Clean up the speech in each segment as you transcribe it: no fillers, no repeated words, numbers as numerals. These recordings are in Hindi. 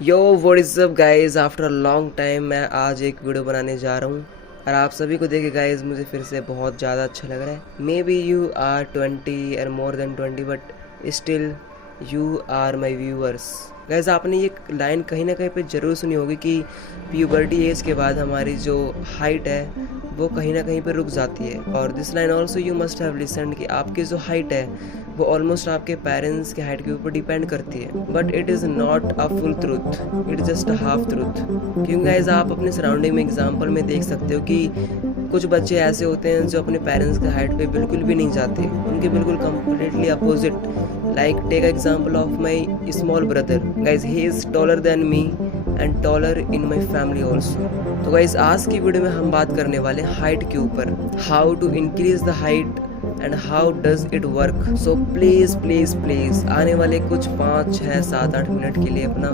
Yo what is up guys, after a long time मैं आज एक वीडियो बनाने जा रहा हूँ और आप सभी को देखे गाइस मुझे फिर से बहुत ज़्यादा अच्छा लग रहा है। मे बी यू आर 20 और more than 20 but still you are my viewers. Guys आपने ये लाइन कहीं ना कहीं पे ज़रूर सुनी होगी कि प्यूबर्टी एज के बाद हमारी जो हाइट है वो कहीं ना कहीं पे रुक जाती है। और this line also you must have listened कि आपकी जो हाइट है वो ऑलमोस्ट आपके पेरेंट्स के हाइट के ऊपर डिपेंड करती है। But it is not a full truth, it is just a half truth. क्योंकि गाइस आप अपने सराउंडिंग में एग्जांपल में देख सकते हो कि कुछ बच्चे ऐसे होते हैं जो अपने पेरेंट्स के हाइट पे बिल्कुल भी नहीं जाते, उनके बिल्कुल completely opposite. Like take example of my small brother. Guys he is taller than me and taller in my family also. तो गाइस आज की वीडियो में हम बात करने वाले हैं हाइट के ऊपर, how to increase the height and how does it work. So please please please आने वाले कुछ 5, 6, 7, 8 मिनट के लिए अपना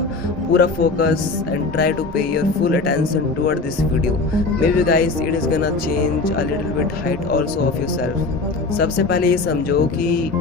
पूरा फोकस एंड ट्राई टू पे your full attention toward this video. May be guys it is gonna change a little bit height also of your self. सबसे पहले ये समझो कि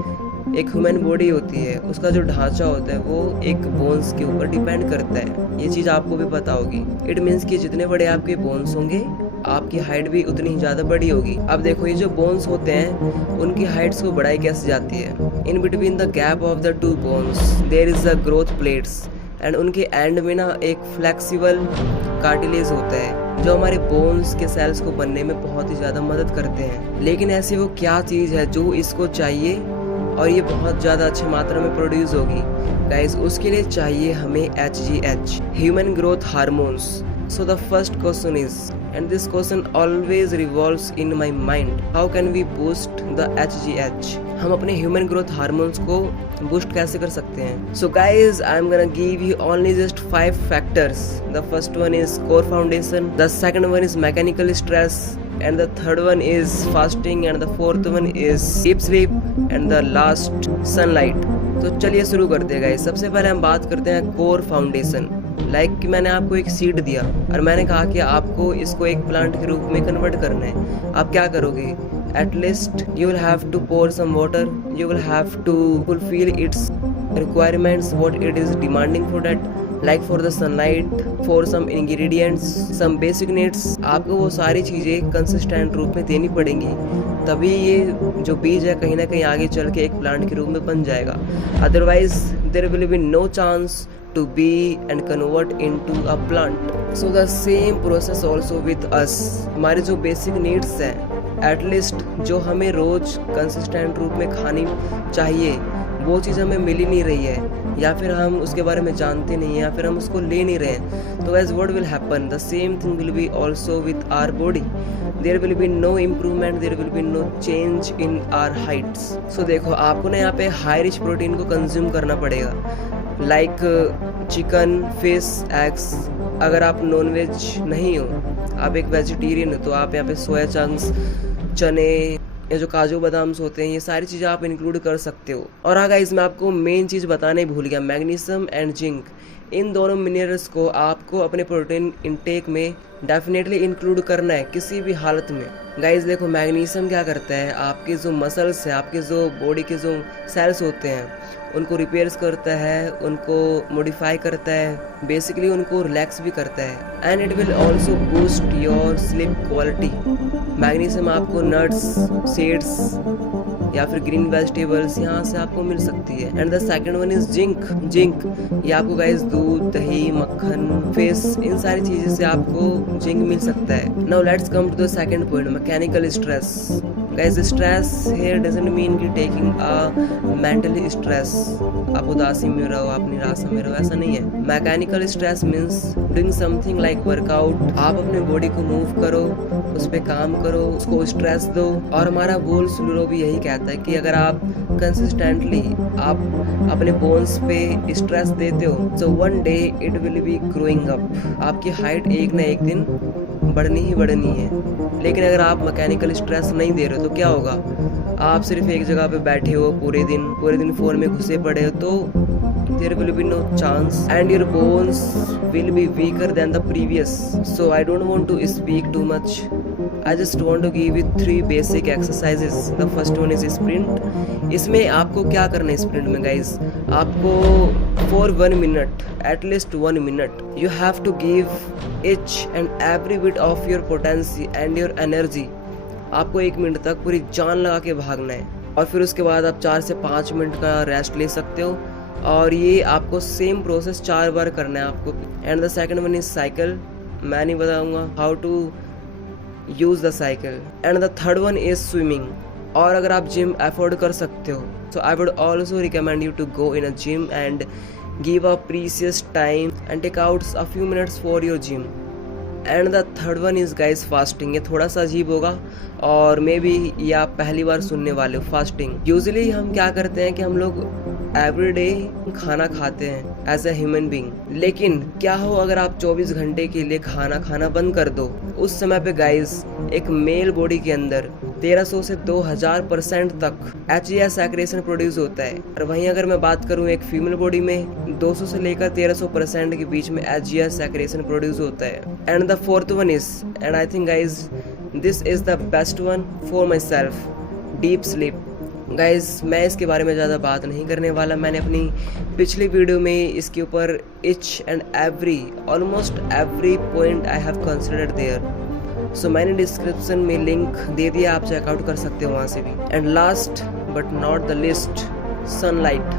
एक ह्यूमन बॉडी होती है, उसका जो ढांचा होता है वो एक बोन्स के ऊपर डिपेंड करता है। ये चीज़ आपको भी पता होगी। इट मीन्स कि जितने बड़े आपके बोन्स होंगे आपकी हाइट भी उतनी ही ज़्यादा बड़ी होगी। अब देखो ये जो बोन्स होते हैं उनकी हाइट्स को बढ़ाई कैसे जाती है। In between the gap of the two bones there is a growth plates and उनके एंड में ना एक फ्लेक्सिबल कार्टिलेज होता है जो हमारे बोन्स के सेल्स को बनने में बहुत ही ज़्यादा मदद करते हैं। लेकिन ऐसी वो क्या चीज़ है जो इसको चाहिए और ये बहुत ज़्यादा अच्छी मात्रा में प्रोड्यूस होगी। गाइस उसके लिए चाहिए हमें HGH, human growth hormones. So the first question is, and this question always revolves in my mind, how can we boost the HGH। हम अपने ह्यूमन ग्रोथ हार्मोन्स को बूस्ट कैसे कर सकते हैं। So guys I am gonna give you only just 5 factors. The first one is core foundation, the second one is mechanical stress, and the third one is fasting, and the fourth one is deep sleep, and the last sunlight। तो चलिए शुरू करते हैं गाइस। सबसे पहले हम बात करते हैं कोर फाउंडेशन। लाइक कि मैंने आपको एक सीड दिया और मैंने कहा कि आपको इसको एक प्लांट के रूप में कन्वर्ट करना है। आप क्या करोगे? At least you will have to pour some water, you will have to fulfill its requirements, what it is demanding for that, like for the sunlight, for some ingredients, some basic needs। आपको वो सारी चीज़ें कंसिस्टेंट रूप में देनी पड़ेंगी, तभी ये जो बीज है कहीं ना कहीं आगे चल के एक प्लांट के रूप में बन जाएगा। Otherwise there will be no chance to be and convert into a plant। So the same process also with us। हमारे जो बेसिक नीड्स हैं एटलीस्ट जो हमें रोज कंसिस्टेंट रूप में खानी चाहिए वो चीज़ हमें मिल ही नहीं रही है, या फिर हम उसके बारे में जानते नहीं हैं, या फिर हम उसको ले नहीं रहे हैं। तो as what will happen, the same thing will be also with our body. There will be no improvement, there will be no change in our heights. So देखो आपको ना यहाँ पे हाई रिच प्रोटीन को कंज्यूम करना पड़ेगा, लाइक चिकन, फिश, एग्स। अगर आप नॉनवेज नहीं हो, आप एक वेजिटेरियन हो, तो आप यहाँ पे सोया चंक्स, चने, ये जो काजू बादाम्स होते हैं, ये सारी चीज़ें आप इंक्लूड कर सकते हो। और हाँ गाइस मैं आपको मेन चीज़ बताना ही भूल गया, मैग्नीशियम एंड जिंक। इन दोनों मिनरल्स को आपको अपने प्रोटीन इंटेक में डेफिनेटली इंक्लूड करना है किसी भी हालत में। गाइस देखो मैग्नीशियम क्या करता है, आपके जो मसल्स हैं, आपके जो बॉडी के जो सेल्स होते हैं उनको रिपेयर्स करता है, उनको मॉडिफाई करता है, बेसिकली उनको रिलैक्स भी करता है। And it will also boost your sleep quality. Magnesium आपको नट्स, सीड्स या फिर ग्रीन वेजिटेबल्स यहाँ से आपको मिल सकती है। And the second one is zinc. Zinc ये आपको गाइस दूध, दही, मक्खन, फिश, इन सारी चीज़ें से आपको जिंक मिल सकता है। Now let's come to the second point, mechanical stress. Guys stress here doesn't mean कि टेकिंग अ मेंटली स्ट्रेस, आप उदासी में रहो, आप निराशा में रहो, ऐसा नहीं है। Mechanical stress means doing something like workout. आप अपने बॉडी को मूव करो, उस पर काम करो, उसको स्ट्रेस दो। और हमारा बोल स्लूरो भी यही कहता है कि अगर आप कंसिस्टेंटली आप अपने बोन्स पे स्ट्रेस देते हो तो one day it will B growing up. आपकी हाइट एक ना एक दिन बढ़नी ही बढ़नी है। लेकिन अगर आप मैकेनिकल स्ट्रेस नहीं दे रहे हो तो क्या होगा, आप सिर्फ एक जगह पे बैठे हो पूरे दिन फ़ोन में घुसे पड़े हो, तो there will be no chance and your bones will be weaker than the previous. So I don't want to speak too much. I just want to give you 3 basic exercises. The first one is sprint. इसमें आपको क्या करना है स्प्रिंट में गाइस? आपको for 1 minute, at least 1 minute, you have to give each and every bit of your potency and your energy. आपको 1 मिनट तक पूरी जान लगा के भागना है और फिर उसके बाद आप 4 से 5 मिनट का रेस्ट ले सकते हो और ये आपको सेम प्रोसेस 4 बार करना है आपको. And the second one is cycle. मैं नहीं बताऊंगा how to use the cycle. And the third one is swimming. और अगर आप जिम अफोर्ड कर सकते हो so I would also recommend you to go in a gym and give a precious time and take out a few minutes for your gym. And the third one is guys fasting. ये थोड़ा सा अजीब होगा और मे बी ये आप पहली बार सुनने वाले हो. फास्टिंग यूजुअली हम क्या करते हैं कि हम लोग एवरी डे खाना खाते हैं एज ए ह्यूमन बींग. लेकिन क्या हो अगर आप 24 घंटे के लिए खाना खाना बंद कर दो? उस समय पे गाइस एक मेल बॉडी के अंदर 1300 से 2000% तक HGH सैचुरेशन प्रोड्यूस होता है. और वहीं अगर मैं बात करूं एक फीमेल बॉडी में 200 से लेकर 1300% के बीच में HGH सैचुरेशन प्रोड्यूस होता है. And the fourth one is, and I think guys this is the best one for my self, deep sleep. Guys मैं इसके बारे में ज़्यादा बात नहीं करने वाला. मैंने अपनी पिछली वीडियो में इसके ऊपर each and every almost every point I have considered there. So मैंने डिस्क्रिप्शन में लिंक दे दिया, आप चेकआउट कर सकते हो वहाँ से भी. And last but not the list, sunlight.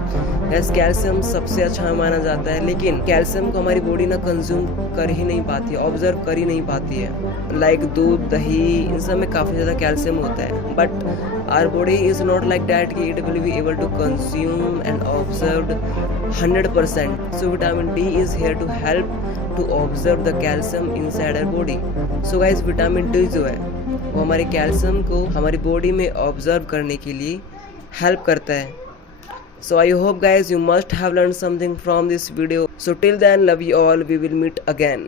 Gas calcium सबसे अच्छा माना जाता है लेकिन कैल्शियम को हमारी बॉडी ना कंज्यूम कर ही नहीं पाती है, ऑब्जर्व कर ही नहीं पाती है. लाइक दूध, दही, इन सब में काफ़ी ज़्यादा कैल्शियम होता है. But our body is not like that कि it will be able to consume and observe 100%. So vitamin D is here to help to observe the calcium inside our body. So guys vitamin D जो है वो हमारे कैल्शियम को हमारी बॉडी में ऑब्जर्व करने के लिए हेल्प करता है. So I hope guys you must have learned something from this video. So till then, love you all. We will meet again.